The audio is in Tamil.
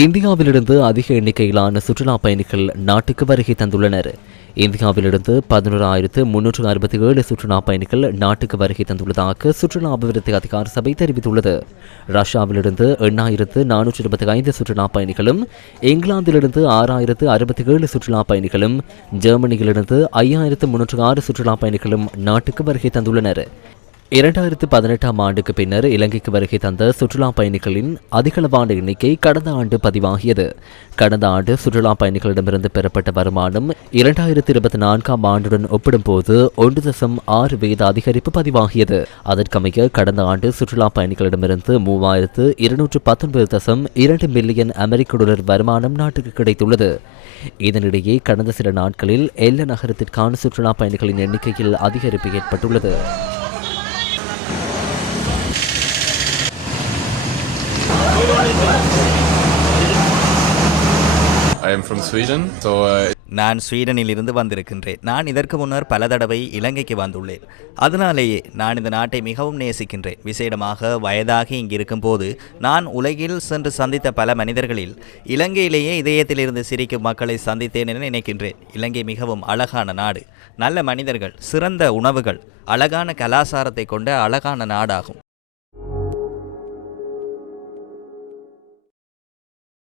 இந்தியாவிலிருந்து அதிக எண்ணிக்கையிலான சுற்றுலா பயணிகள் நாட்டுக்கு வருகை தந்துள்ளனர். இந்தியாவிலிருந்து 11,367 சுற்றுலா பயணிகள் நாட்டுக்கு வருகை தந்துள்ளதாக சுற்றுலா அபிவிருத்தி அதிகார சபை தெரிவித்துள்ளது. ரஷ்யாவிலிருந்து 8,425 சுற்றுலா பயணிகளும், இங்கிலாந்திலிருந்து 6,067 சுற்றுலா பயணிகளும், ஜெர்மனியிலிருந்து 5,306 சுற்றுலா பயணிகளும் நாட்டுக்கு வருகை தந்துள்ளனர். 2018ஆம் ஆண்டுக்கு பின்னர் இலங்கைக்கு வருகை தந்த சுற்றுலா பயணிகளின் அதிகளவான எண்ணிக்கை கடந்த ஆண்டு பதிவாகியது. கடந்த ஆண்டு சுற்றுலா பயணிகளிடமிருந்து பெறப்பட்ட வருமானம் 2024ஆம் ஆண்டுடன் ஒப்பிடும்போது 1.6% அதிகரிப்பு பதிவாகியது. அதற்கமைய கடந்த ஆண்டு சுற்றுலா பயணிகளிடமிருந்து 3,219.2 மில்லியன் அமெரிக்க டாலர் வருமானம் நாட்டுக்கு கிடைத்துள்ளது. இதனிடையே கடந்த சில நாட்களில் எல்ல நகரத்திற்கான சுற்றுலா பயணிகளின் எண்ணிக்கையில் அதிகரிப்பு ஏற்பட்டுள்ளது. நான் ஸ்வீடனில் இருந்து வந்திருக்கின்றேன். நான் இதற்கு முன்னர் பல தடவை இலங்கைக்கு வந்துள்ளேன். அதனாலேயே நான் இந்த நாட்டை மிகவும் நேசிக்கின்றேன். விசேடமாக வயதாகி இங்கிருக்கும் போது நான் உலகில் சென்று சந்தித்த பல மனிதர்களில் இலங்கையிலேயே இதயத்திலிருந்து சிரிக்கும் மக்களை சந்தித்தேன் என நினைக்கின்றேன். இலங்கை மிகவும் அழகான நாடு, நல்ல மனிதர்கள், சிறந்த உணவுகள், அழகான கலாசாரத்தை கொண்ட அழகான நாடாகும்.